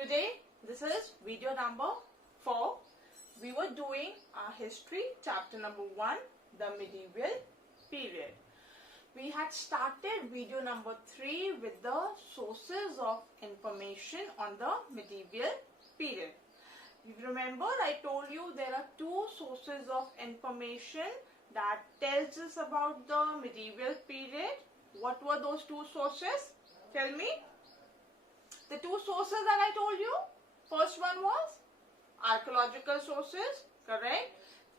Today, this is video number 4. We were doing our history, chapter number 1, the medieval period. We had started video number 3 with the sources of information on the medieval period. You remember I told you there are two sources of information that tells us about the medieval period. What were those two sources? Tell me. The two sources that I told you. First one was archaeological sources, correct?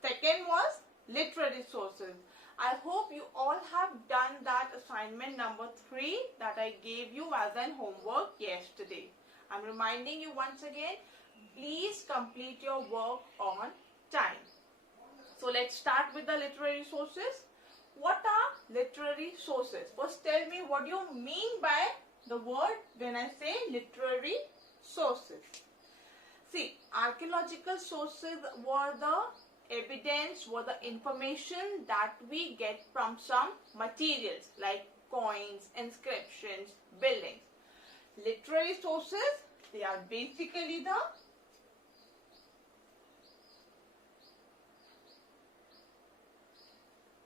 Second was literary sources. I hope you all have done that assignment number 3 that I gave you as an homework yesterday. I'm reminding you once again, please complete your work on time. So let's start with the literary sources. What are literary sources? First tell me what you mean by the word when I say literary sources. See, archaeological sources were the evidence, were the information that we get from some materials like coins, inscriptions, buildings. Literary sources, they are basically the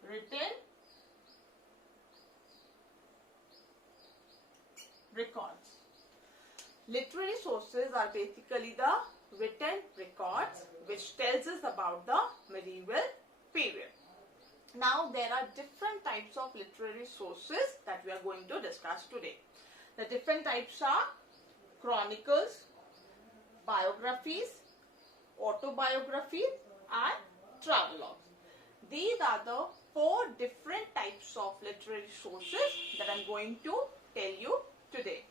written records. Literary sources are basically the written records which tells us about the medieval period. Now there are different types of literary sources that we are going to discuss today. The different types are chronicles, biographies, autobiographies and travelogues. These are the 4 different types of literary sources that I am going to tell you today.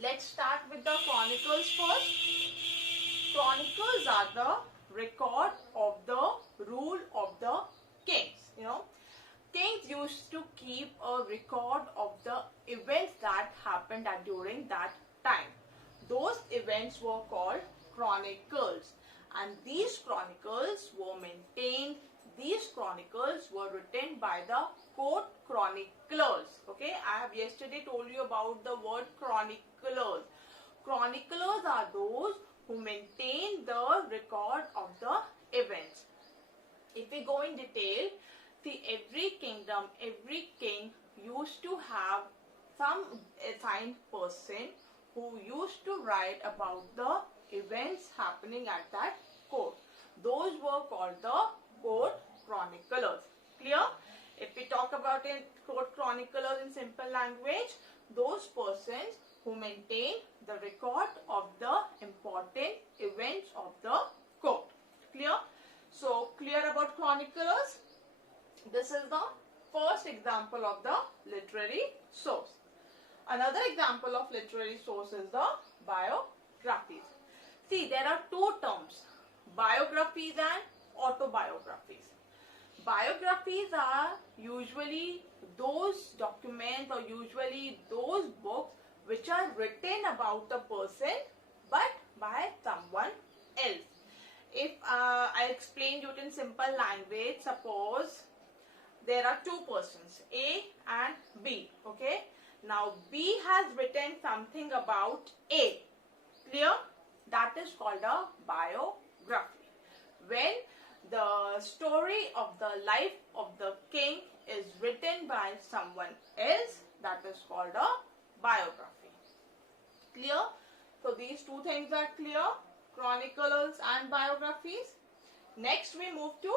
Let's start with the chronicles first. Chronicles are the record of the rule of the kings. Kings used to keep a record of the events that happened during that time. Those events were called chronicles, and these chronicles were maintained. These chronicles were written by the court chroniclers. Okay, I have yesterday told you about the word chroniclers. Chroniclers are those who maintain the record of the events. If we go in detail, see, every kingdom, every king used to have some assigned person who used to write about the events happening at that court. Those were called the court chroniclers. Clear? If we talk about it, court chroniclers in simple language, those persons who maintain the record of the important events of the court. Clear? So, clear about chroniclers? This is the first example of the literary source. Another example of literary source is the biographies. See, there are two terms, biographies and autobiographies. Biographies are usually those documents or usually those books which are written about the person but by someone else. If I explain you in simple language, suppose there are two persons, A and B. Okay. Now B has written something about A. Clear? That is called a biography. When the story of the life of the king is written by someone else, that is called a biography. Clear? So these two things are clear, chronicles and biographies. Next we move to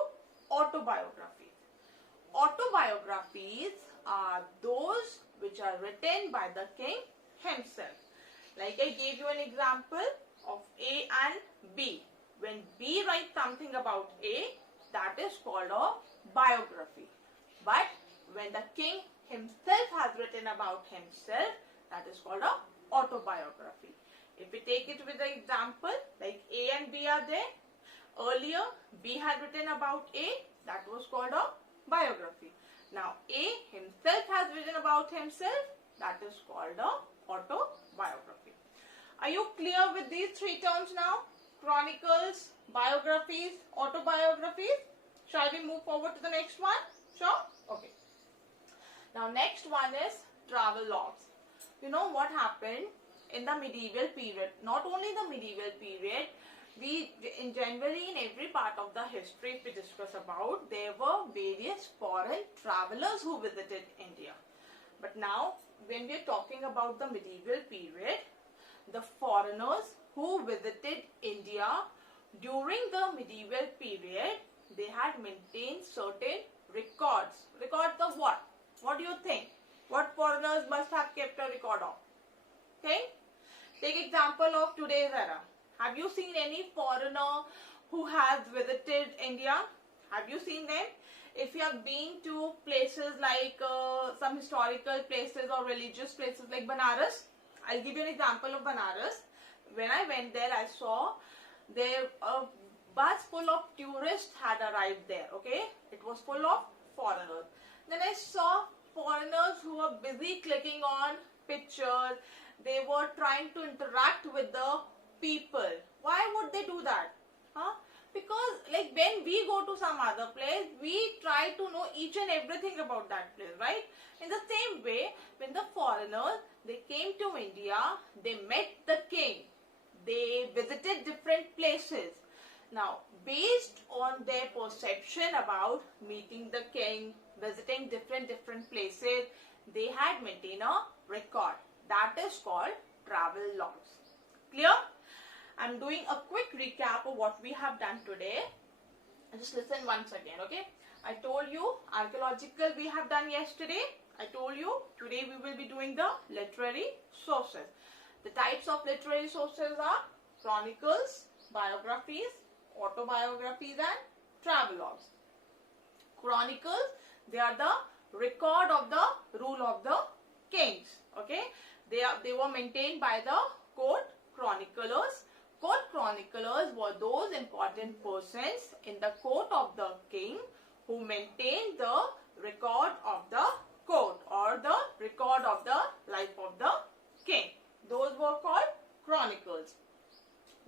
autobiographies. Autobiographies are those which are written by the king himself. Like I gave you an example of A and B. When B writes something about A, that is called a biography. But when the king himself has written about himself, that is called a autobiography. If we take it with the example, like A and B are there. Earlier, B had written about A, that was called a biography. Now, A himself has written about himself, that is called a autobiography. Are you clear with these 3 terms now? Chronicles, biographies, autobiographies. Shall we move forward to the next one? Sure? Okay. Now next one is travelogues. You know what happened? in the medieval period. Not only the medieval period, generally in every part of the history if we discuss about, there were various foreign travelers who visited India. But now when we are talking about the medieval period, the foreigners who visited India during the medieval period, they had maintained certain records. Records of what? What do you think? What foreigners must have kept a record of? Okay? Take example of today's era. Have you seen any foreigner who has visited India? Have you seen them? If you have been to places like some historical places or religious places like Banaras, I'll give you an example of Banaras. When I went there, I saw there a bus full of tourists had arrived there. Okay, it was full of foreigners. Then I saw foreigners who were busy clicking on pictures. They were trying to interact with the people. Why would they do that? Because like when we go to some other place, we try to know each and everything about that place, right? In the same way, when the foreigners, they came to India, they met the king, they visited different places. Now, based on their perception about meeting the king, visiting different places, they had maintained a record. That is called travel logs. Clear? I'm doing a quick recap of what we have done today. Just listen once again, okay? I told you archaeological we have done yesterday. I told you today we will be doing the literary sources. The types of literary sources are chronicles, biographies, autobiographies and travelogues. Chronicles, they are the record of the rule of the kings. Okay, they were maintained by the court chroniclers. Court chroniclers were those important persons in the court of the king who maintained the record of the court or the record of the life of the king. Those were called chronicles.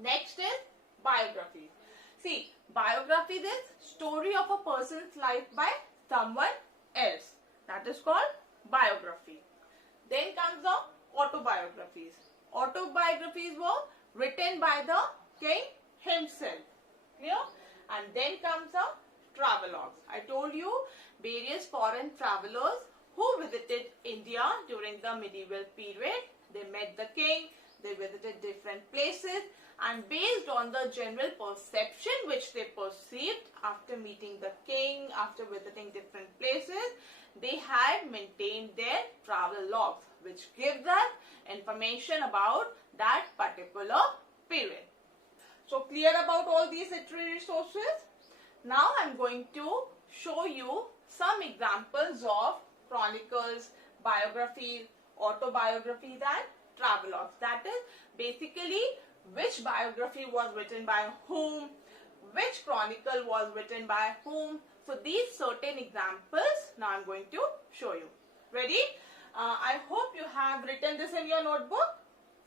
Next is biographies. See, biography is story of a person's life by someone else. That is called biography. Then comes the autobiographies. Autobiographies were written by the king himself. Clear? And then comes the travelogues. I told you various foreign travelers who visited India during the medieval period. They met the king, they visited different places, and based on the general perception which they perceived after meeting the king, after visiting different places, they had maintained their travel logs, which gives us information about that particular period. So clear about all these literary sources? Now I am going to show you some examples of chronicles, biographies, autobiographies and travelogues. That is basically which biography was written by whom, which chronicle was written by whom. So these certain examples now I am going to show you. Ready? I hope you have written this in your notebook.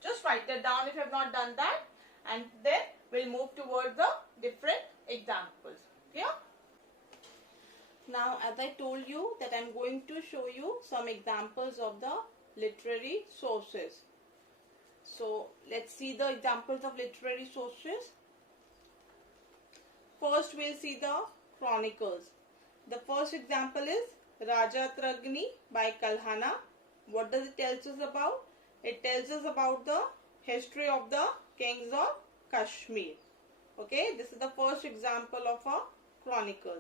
Just write it down if you have not done that, and then we'll move towards the different examples. Yeah? Now, as I told you that I'm going to show you some examples of the literary sources. So, let's see the examples of literary sources. First, we'll see the chronicles. The first example is Raja Tragni by Kalhana. What does it tell us about? It tells us about the history of the kings of Kashmir. Okay, this is the first example of a chronicle.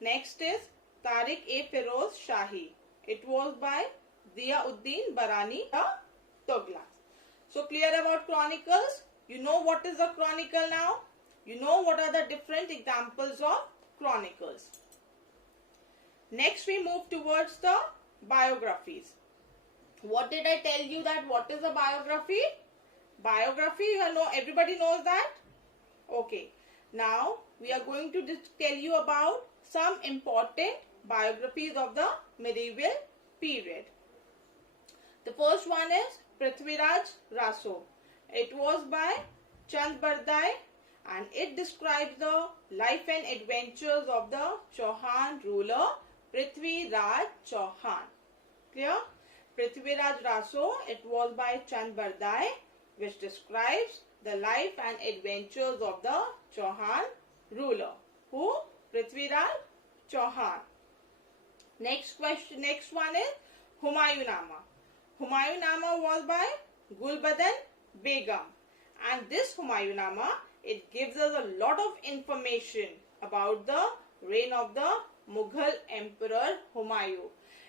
Next is Tariq A. Feroz Shahi. It was by Ziauddin Barani Tughlaq. So clear about chronicles? You know what is a chronicle now? You know what are the different examples of chronicles. Next we move towards the biographies. What did I tell you that what is a biography? Biography, you know, everybody knows that? Okay. Now we are going to tell you about some important biographies of the medieval period. The first one is Prithviraj Raso. It was by Chand Bardai and it describes the life and adventures of the Chauhan ruler Prithviraj Chauhan. Clear? Prithviraj Raso, it was by Chand Bardai, which describes the life and adventures of the Chauhan ruler. Who? Prithviraj Chauhan. Next one is Humayunama. Humayunama was by Gulbadan Begum. And this Humayunama, it gives us a lot of information about the reign of the Mughal Emperor Humayun.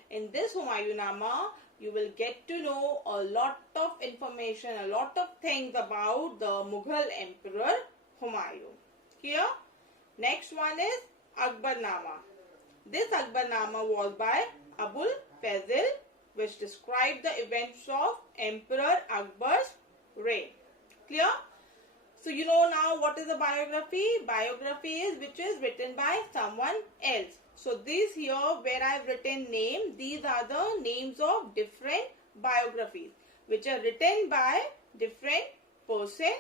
In this Humayunama, you will get to know a lot of information, a lot of things about the Mughal Emperor Humayun. Here, next one is Akbarnama. This Akbarnama was by Abul Fazil, which described the events of Emperor Akbar's reign. Clear? So you know now what is a biography? Biography is which is written by someone else. So these here where I have written name, these are the names of different biographies which are written by different person,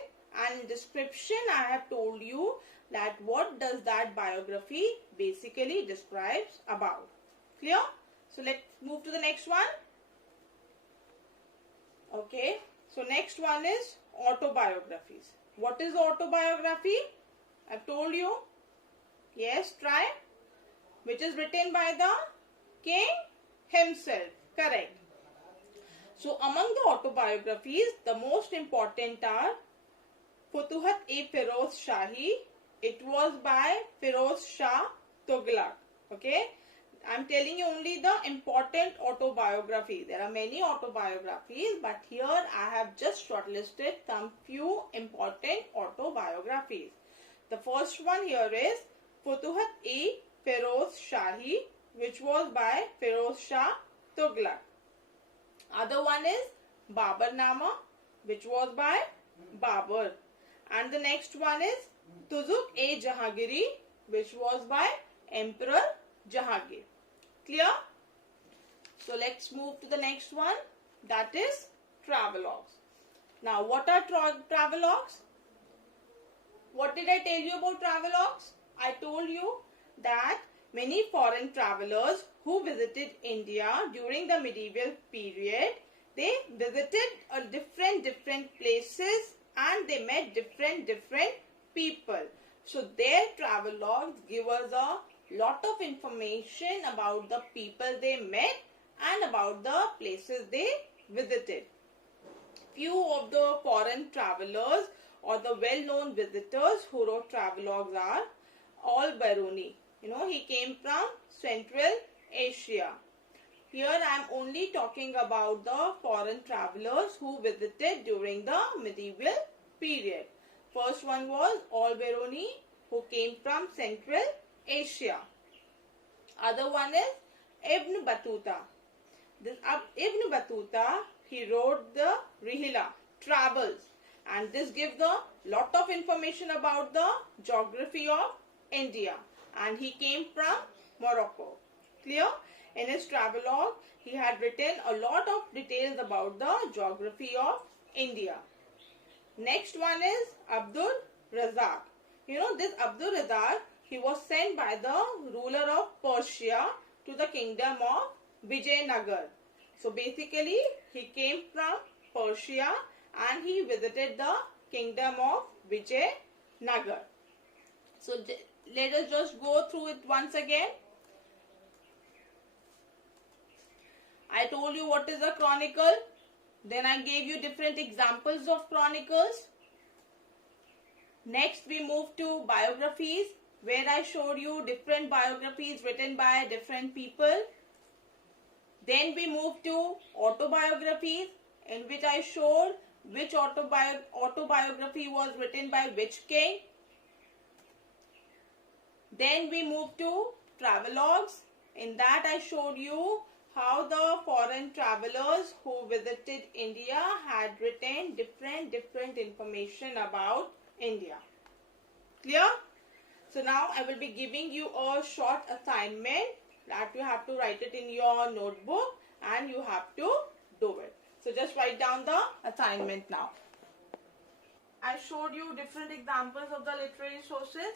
and in description I have told you that what does that biography basically describes about. Clear? So let's move to the next one. Okay. So next one is autobiographies. What is autobiography? I've told you. Yes, try. Which is written by the king himself. Correct. So among the autobiographies, the most important are Futuhat-e-Firoz Shahi. It was by Firoz Shah Tughlaq. Okay. I'm telling you only the important autobiographies. There are many autobiographies, but here I have just shortlisted some few important autobiographies. The first one here is Futuhat-e-Firoz Shahi, which was by Firoz Shah Tughlaq. Other one is Babarnama, which was by Babur. And the next one is Tuzuk-e-Jahangiri, which was by Emperor Jahangir. Clear? So let's move to the next one, that is travelogues. Now what are travelogues? What did I tell you about travelogues? I told you that many foreign travelers who visited India during the medieval period, they visited different places and they met different people. So their travelogues give us a lot of information about the people they met and about the places they visited. Few of the foreign travelers or the well-known visitors who wrote travelogues are Al-Biruni. You know, he came from Central Asia. Here I am only talking about the foreign travelers who visited during the medieval period. First one was Al-Biruni, who came from Central Asia. Other one is Ibn Battuta. This Ibn Battuta, he wrote the Rihla, travels, and this gives a lot of information about the geography of India, and he came from Morocco. Clear? In his travelogue, he had written a lot of details about the geography of India. Next one is Abdul Razak. You know, this Abdul Razak, he was sent by the ruler of Persia to the kingdom of Vijayanagar. So basically, he came from Persia and he visited the kingdom of Vijayanagar. So let us just go through it once again. I told you what is a chronicle. Then I gave you different examples of chronicles. Next we move to biographies, where I showed you different biographies written by different people. Then we move to autobiographies, in which I showed which autobiography was written by which king. Then we move to travelogues. In that I showed you how the foreign travelers who visited India had written different information about India. Clear? So now I will be giving you a short assignment that you have to write it in your notebook and you have to do it. So just write down the assignment now. I showed you different examples of the literary sources.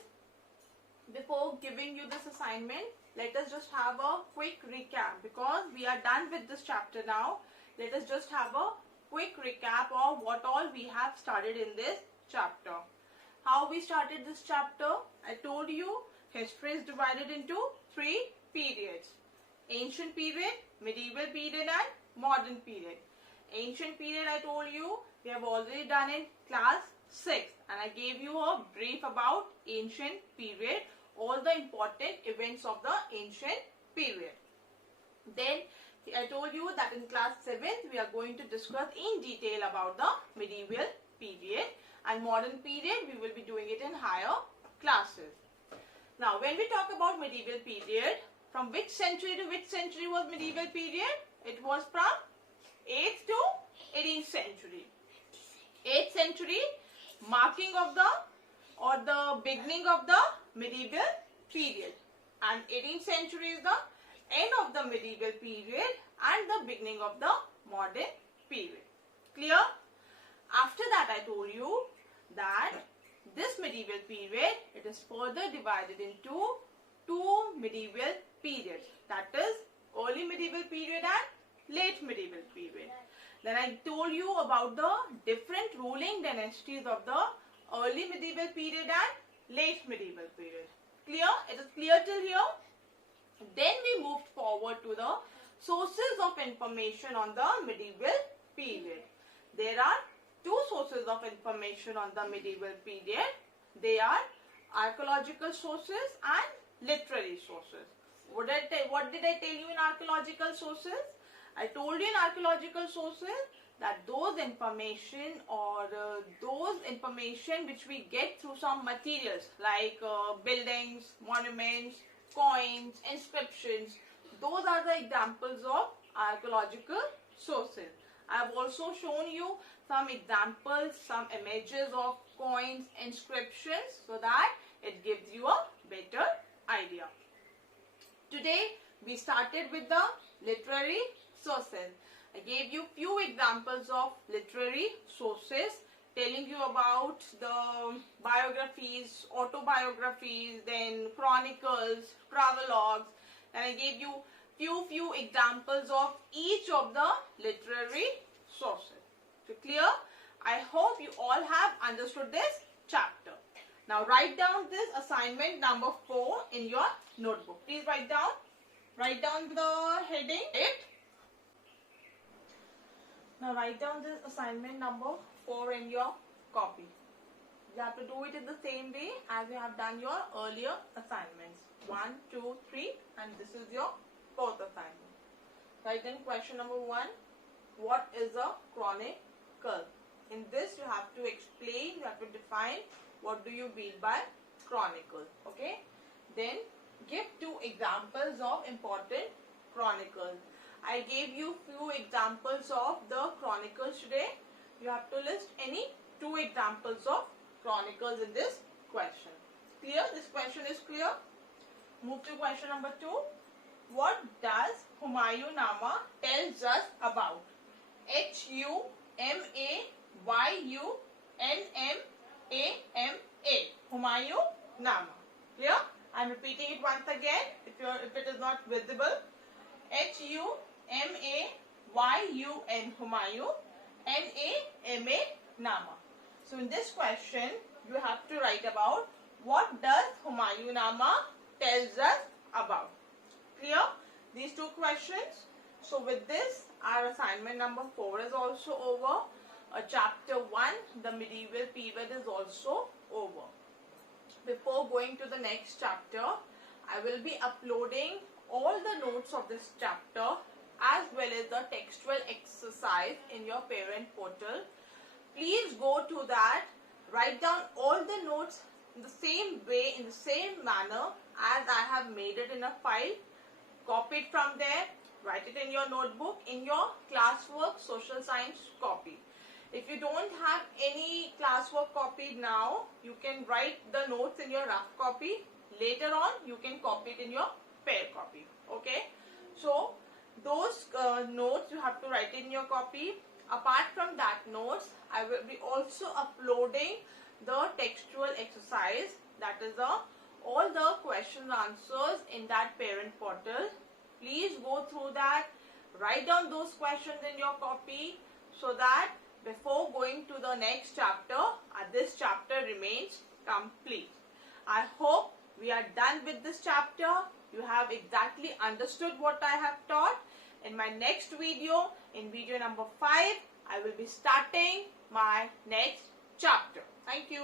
Before giving you this assignment, let us just have a quick recap because we are done with this chapter now. let us just have a quick recap of what all we have studied in this chapter. How we started this chapter? I told you history is divided into 3 periods. Ancient period, medieval period and modern period. Ancient period, I told you, we have already done in class 6, and I gave you a brief about ancient period, all the important events of the ancient period. Then I told you that in class 7th we are going to discuss in detail about the medieval period, and modern period we will be doing it in higher classes. Now when we talk about medieval period, from which century to which century was medieval period? It was from 8th to 18th century. 8th century, marking of the beginning of the medieval period, and 18th century is the end of the medieval period and the beginning of the modern period. Clear? After that I told you that this medieval period, it is further divided into 2 medieval periods, that is early medieval period and late medieval period. Then I told you about the different ruling dynasties of the early medieval period and late medieval period. Clear? It is clear till here? Then we moved forward to the sources of information on the medieval period. There are 2 sources of information on the medieval period. They are archaeological sources and literary sources. What did I tell you in archaeological sources? I told you in archaeological sources that those information which we get through some materials like buildings, monuments, coins, inscriptions, those are the examples of archaeological sources. I have also shown you some examples, some images of coins, inscriptions, so that it gives you a better idea. Today we started with the literary sources. I gave you few examples of literary sources, telling you about the biographies, autobiographies, then chronicles, travelogues, and I gave you few examples of each of the literary sources. So clear? I hope you all have understood this chapter. Now write down this assignment number 4 in your notebook. Please write down the heading. Now write down this assignment number 4 in your copy. You have to do it in the same way as you have done your earlier assignments. 1, 2, 3, and this is your 4th assignment. Write in question number 1. What is a chronicle? In this you have to explain, you have to define what do you mean by chronicle. Okay? Then give 2 examples of important chronicles. I gave you few examples of the chronicles today. You have to list any 2 examples of chronicles in this question. Clear? This question is clear? Move to question number 2. What does Humayunama tells us about? Humayunama. Humayunama. Clear? I am repeating it once again if it is not visible. Humayun, Humayun, Nama. Nama. So in this question you have to write about what does Humayunama tells us about. Clear? These 2 questions. So with this our assignment number 4 is also over. Chapter 1, the medieval period, is also over. Before going to the next chapter, I will be uploading all the notes of this chapter as well as the textual exercise in your parent portal. Please go to that, write down all the notes in the same way, in the same manner as I have made it in a file. Copy it from there, write it in your notebook, in your classwork social science copy. If you don't have any classwork copied now, you can write the notes in your rough copy. Later on, you can copy it in your pair copy. Okay? So, those notes you have to write in your copy. Apart from that notes, I will be also uploading the textual exercise, that is all the question answers in that parent portal. Please go through that, Write down those questions in your copy so that before going to the next chapter, this chapter remains complete. I hope we are done with this chapter. You have exactly understood what I have taught. In my next video, in video number 5, I will be starting my next chapter. Thank you.